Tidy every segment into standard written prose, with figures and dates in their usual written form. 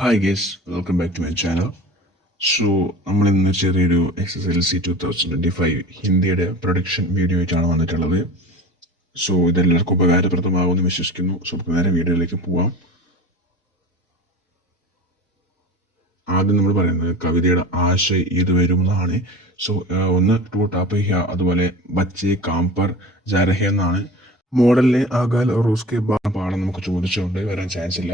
Hi guys, welcome back to my channel. So നമ്മളിന്ന് ചെറിയൊരു SSLC 2025 ഹിന്ദിയുടെ prediction video ആയിട്ടാണ് വന്നിട്ടുള്ളത്. സോ ഇതെല്ലാവർക്കും ഉപകാരപ്രദമാകുമെന്ന് വിശ്വസിക്കുന്നു. സോ നമുക്ക് നേരെ വീഡിയോയിലേക്ക് പോവാം. ആദ്യം നമ്മൾ പറയുന്നത് കവിതയുടെ ആശയം ഏത് വരും എന്നാണ്. സോ ഒന്ന് ടൂട്ടാ പയ്യ, അതുപോലെ ബച്ചേ കാംപർ ജാരഹ എന്നാണ്. മോഡലിനെ ആകാൽ റൂസ്കെ പാഠം നമുക്ക് ചോദിച്ചുകൊണ്ട് വരാൻ ചാൻസ് ഇല്ല.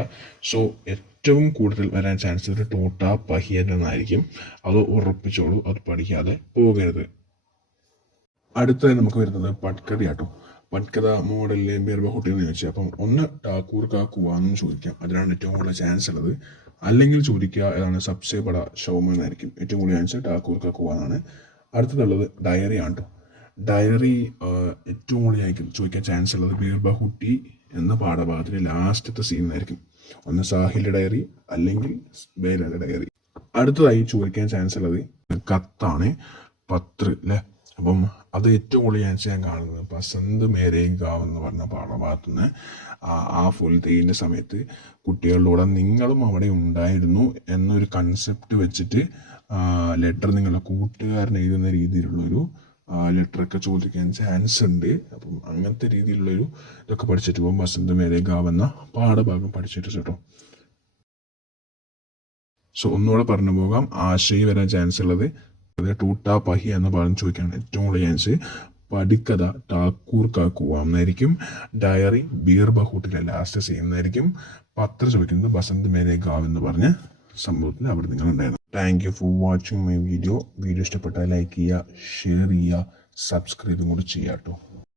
സോ ഏറ്റവും കൂടുതൽ വരാൻ ചാൻസ് ഒരു ടോട്ട പഹിയൻ എന്നായിരിക്കും. അത് ഉറപ്പിച്ചോളൂ, അത് പഠിക്കാതെ പോകരുത്. അടുത്തതായി നമുക്ക് വരുന്നത് പട്കഥയാട്ടോ. പട്കഥ മോഡലിലെ ബീർബഹുട്ടി എന്ന് ചോദിച്ചാൽ അപ്പം ഒന്ന് ടാക്കൂർ കാ കുവാന്നും ചോദിക്കാം, അതിനാണ് ഏറ്റവും കൂടുതൽ ചാൻസ് ഉള്ളത്. അല്ലെങ്കിൽ ചോദിക്കുക ഏതാണ് സബ്സെ ബഡ ഷൗമ എന്നായിരിക്കും. ഏറ്റവും കൂടുതൽ ചാൻസ് ടാക്കൂർ കാ കുവാന്നാണ്. അടുത്തതുള്ളത് ഡയറി ആണ് കേട്ടോ. ഡയറി ഏറ്റവും കൂടുതൽ ചോദിക്കാൻ ചാൻസ് ഉള്ളത് ബീർബഹുട്ടി എന്ന പാഠഭാഗത്തിലെ ലാസ്റ്റത്തെ സീനായിരിക്കും. ഒന്ന് സാഹിലിന്റെ ഡയറി അല്ലെങ്കിൽ ബേലയുടെ ഡയറി. അടുത്തതായി ചോദിക്കാൻ ചാൻസ് ഉള്ളത് കത്താണ്, പത്ര അല്ലേ. അപ്പം അത് ഏറ്റവും കൂടുതൽ ചാൻസ് ഞാൻ കാണുന്നത് പസന്ത് മേരേ ഗാവ് എന്ന് പറഞ്ഞ പാഠഭാഗത്തു നിന്ന് ആ ഫുൾ ഡേയിൻ്റെ സമയത്ത് കുട്ടികളിലൂടെ നിങ്ങളും അവിടെ ഉണ്ടായിരുന്നു എന്നൊരു കൺസെപ്റ്റ് വെച്ചിട്ട് ലെറ്റർ നിങ്ങളുടെ കൂട്ടുകാരൻ എഴുതുന്ന രീതിയിലുള്ളൊരു ലെറ്ററൊക്കെ ചോദിക്കാൻ ചാൻസ് ഉണ്ട്. അപ്പം അങ്ങനത്തെ രീതിയിലുള്ളൊരു ഇതൊക്കെ പഠിച്ചിട്ട് പോകും. വസന്ത് മേരേ ഗാവ് എന്ന പാഠഭാഗം പഠിച്ചിട്ട് കേട്ടോ. സോ ഒന്നുകൂടെ പറഞ്ഞു പോകാം. ആശയം വരാൻ ചാൻസ് ഉള്ളത് ടൂട്ടാ പഹി എന്ന പാഠം ചോദിക്കാനാണ് ഏറ്റവും കൂടുതൽ ചാൻസ്. പടിക്കഥ ടാക്കൂർ കാ കുവാം എന്നായിരിക്കും. ഡയറി ബീർബഹുട്ടിലെ ലാസ്റ്റ് ചെയ്യുന്നതായിരിക്കും. പത്രം ചോദിക്കുന്നത് ബസന്ത് മേരേ ഗാവ് എന്ന് പറഞ്ഞ സംഭവത്തിൽ അവിടെ നിങ്ങളുണ്ടായിരുന്നു. Thank you for watching my video. Video ഇഷ്ടപ്പെട്ടാൽ ലൈക്ക് ചെയ്യുക, ഷെയർ ചെയ്യുക, സബ്സ്ക്രൈബും കൂടി ചെയ്യാം കേട്ടോ.